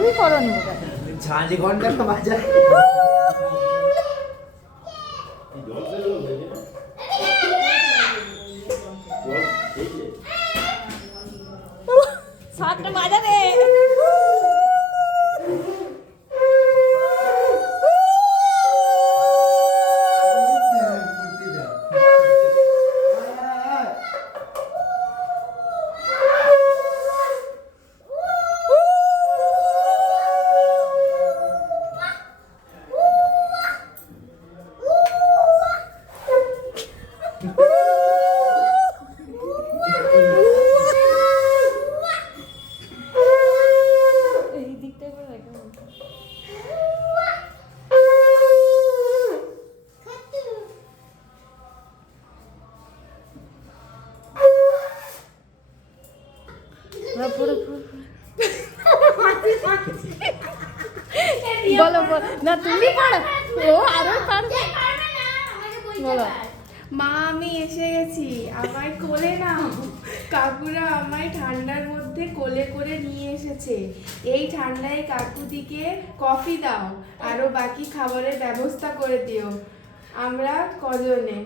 চালুই করনি ওটা। ঝাঁঝি ঘন্টা বাজায়। সাতটা বাজাবে। এই দিকটাই করে রাখা বলতো। বলো বলো না তুমি পারো, ও আরো পারবে। বলো মা আমি এসে গেছি, আমায় কোলে নাও। কাকুরা আমায় ঠান্ডার মধ্যে কোলে করে নিয়ে এসেছে। এই ঠান্ডায় কাকুদিকে কফি দাও, আরো বাকি খাবারের ব্যবস্থা করে দিও। আমরা কজনে?